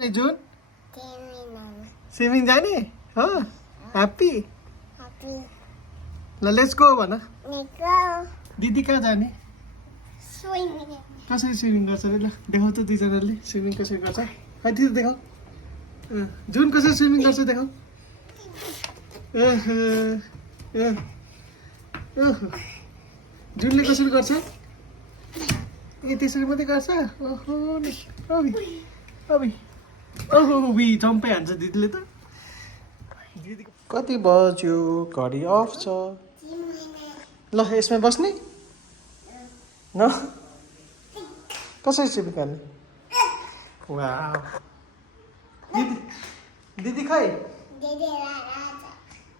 जुन स्विमिङ जाने हो ह्याप्पी ल लेट्स गो भन दिदी कहाँ जाने कसरी स्विमिङ गर्छ अरे ल देखाउ त दुईजनाले स्विमिङ कसरी गर्छ खै दिदी देखाउ जुन कसरी स्विमिङ गर्छ देखाउ जुनले कसरी गर्छ ए त्यसरी मात्रै गर्छ ओहो अबि अबि ओहो चम्पाइहाल्छ दिदीले त कति बज्यो घडी अफ छ ल यसमा बस्ने न कसरी स्विमिङ गर्ने वाउ दिदी दिदी खै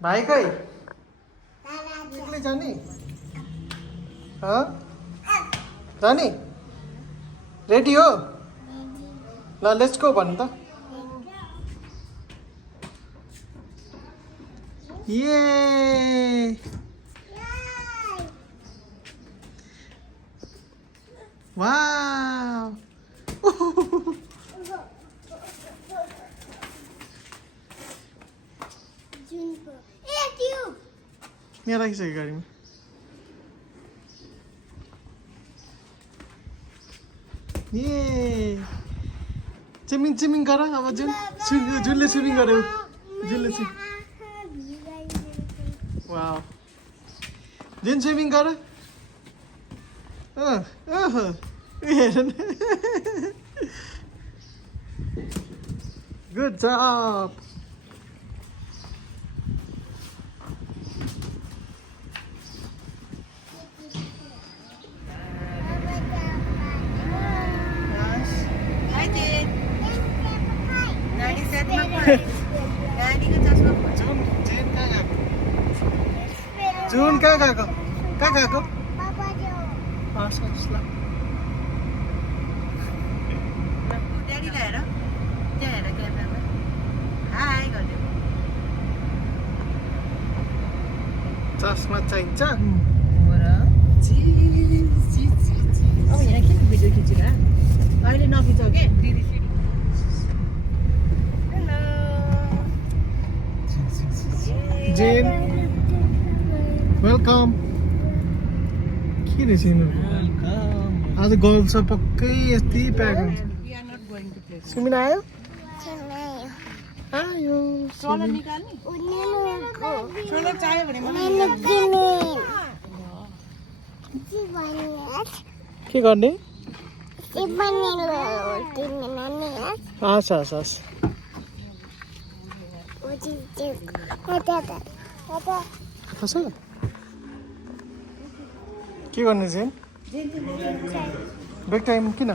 भाइ खै एक्लै जाने जाने रेडी हो ल लेट्स गो भन्नु त ये वाउ यहाँ राखिसक्यो गाडीमा ए स्विमिङ गर अब जुनले स्विमिङ गर्यो जुनले वाउ जुन स्विमिङ गर गुड जब जुन कहाँ गएको चस्मा चाहिन्छ भिडियो खिचेर अहिले नखिच के जेन वेलकम के रहेछ आज गर्ल्स पक्कै यति प्याक हुन्छ सुमिन आयो आयो के गर्ने हस् हस् हस् के गर्ने चाहिँ ब्रेक टाइम किन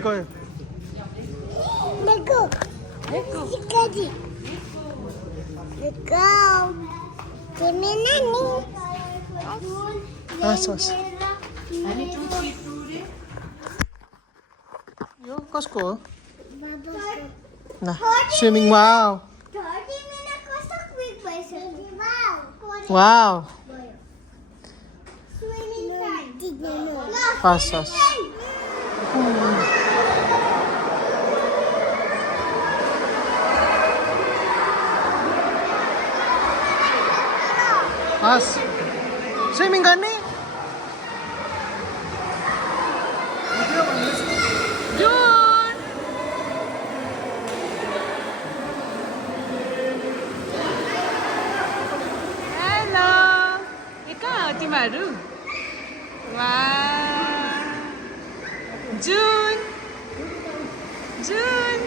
गयो यो कसको हो ल स्विमिङ वाउ वाउ हस् हस् हस् स्विमिङ गर्ने तिमीहरू जुन जुन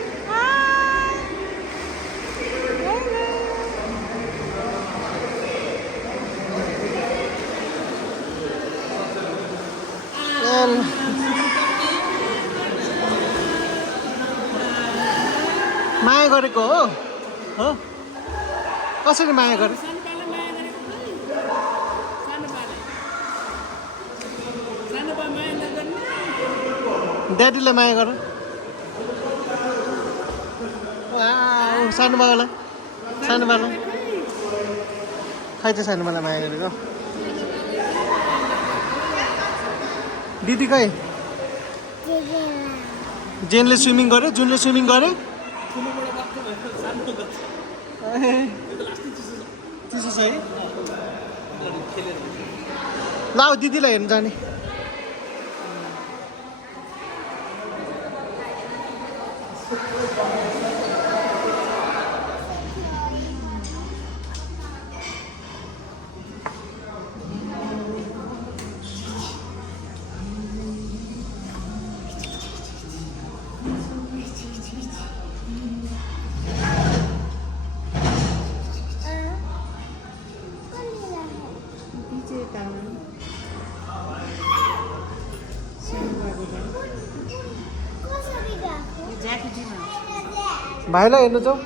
माया गरेको हो कसरी माया गरे ड्याडीलाई माया गर सानो बाबालाई खै त सानो बाबालाई माया गरेको दिदी खै जेनले स्विमिङ गर्यो जुनले स्विमिङ गर्यो चिसो छ है ल दिदीलाई हेर्नु जाने भाइलाई हेर्नु जाऊ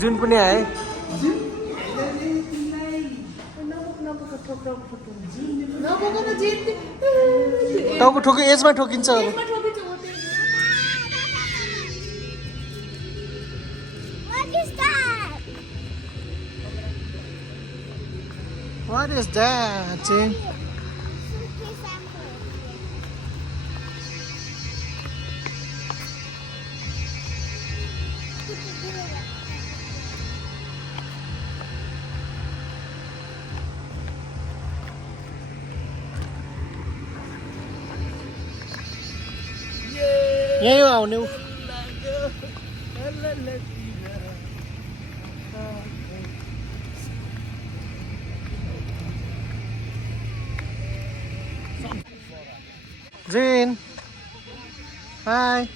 जुन पनि आए टाउको ठोक्यो एजमा ठोकिन्छ अब What is that, Jane? यही हो आउने ऊ Jane. Hi.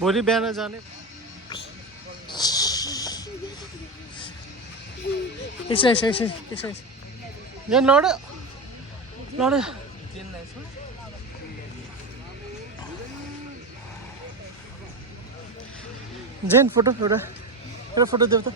भोलि बिहान जाने यसो जान लड लड जेन फोटो एउटा फोटो देऊ त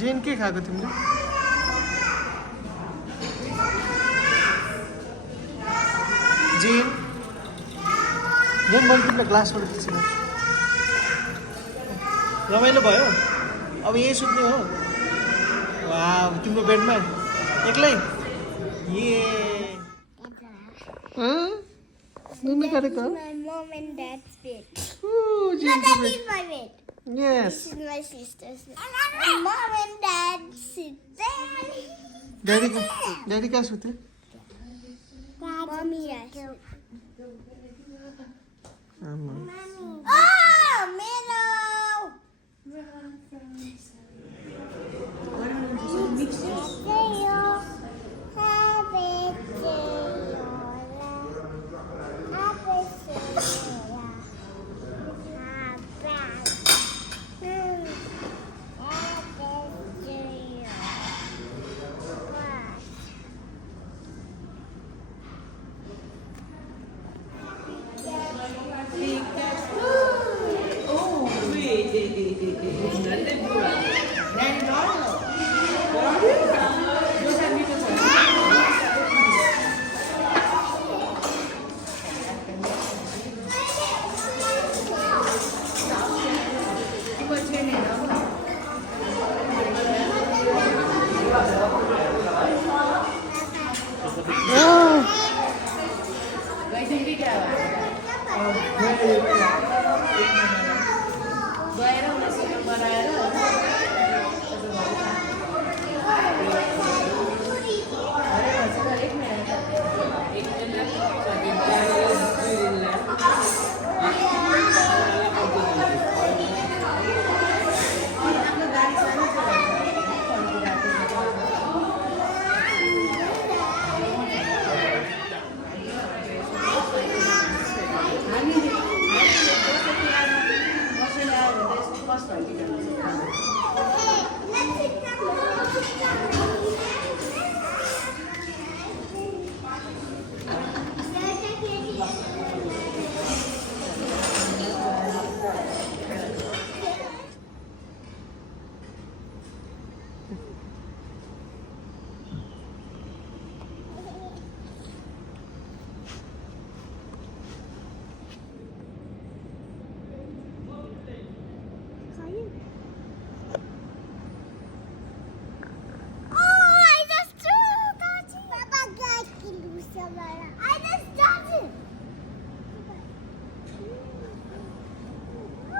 जेन के खाएको तिमीले जेन मैले तिमीलाई ग्लासबाट खिचेन रमाइलो भयो अब यही सुत्ने हो वाह तिम्रो बेडमा एक्लै My mom and dad's bed. No, that is my bed. Yes. This is my sister's bed. My mom and dad sit there. Daddy कहाँ सुत्यो? Mommy, yes. आमा Oh, Meadow!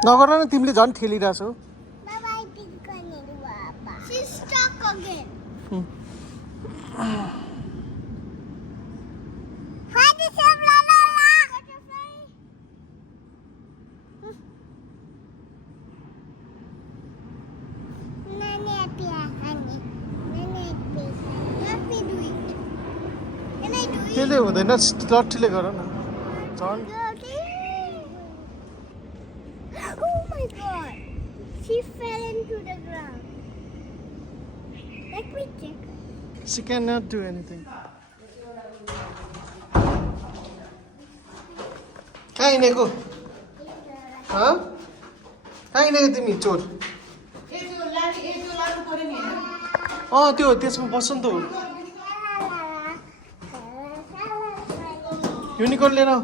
नगर न तिमीले झन् ठेलिरहेछौ Bye-bye, Pinkonelu Papa. She's stuck again. Hi, this is La La La. Butterfly. Nani apia, honey. Nani apia. Let me do it. Can I do it? त्यसले हुँदैन लट्ठीले गर न झन् Oh my god. She fell into the ground. Let me check. She cannot do anything. कहाँ हिँडेको हँ कहाँ हिँडेको तिमी चोर त्यो त्यसमा बस्छ नि त युनिकर्न लिएर आऊ।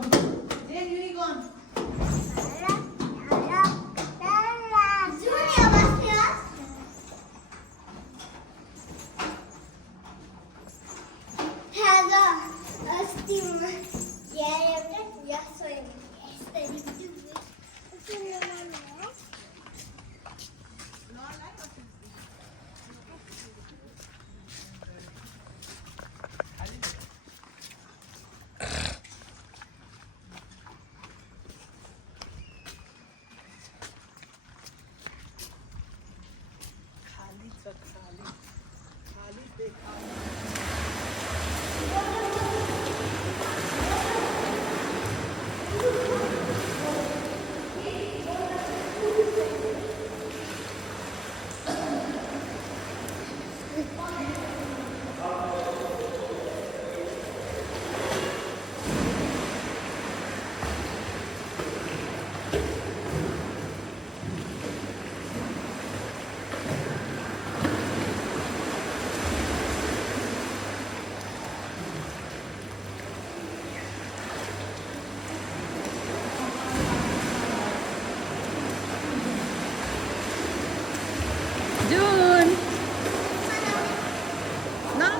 June. No.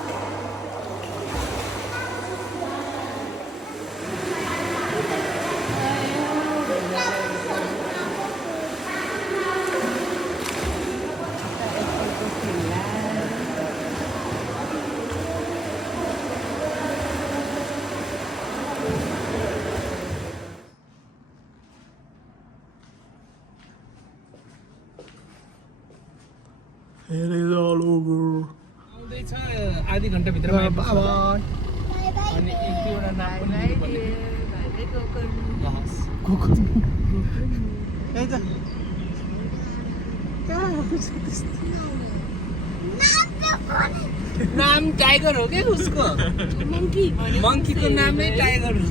It is all over. आउँदैछ आधी घन्टाभित्रमा आइपुग्छ अनि एक दुईवटा नाम पनि दिनुपर्ने यही त नाम टाइगर हो क्या उसको मङ्कीको नामै टाइगर हो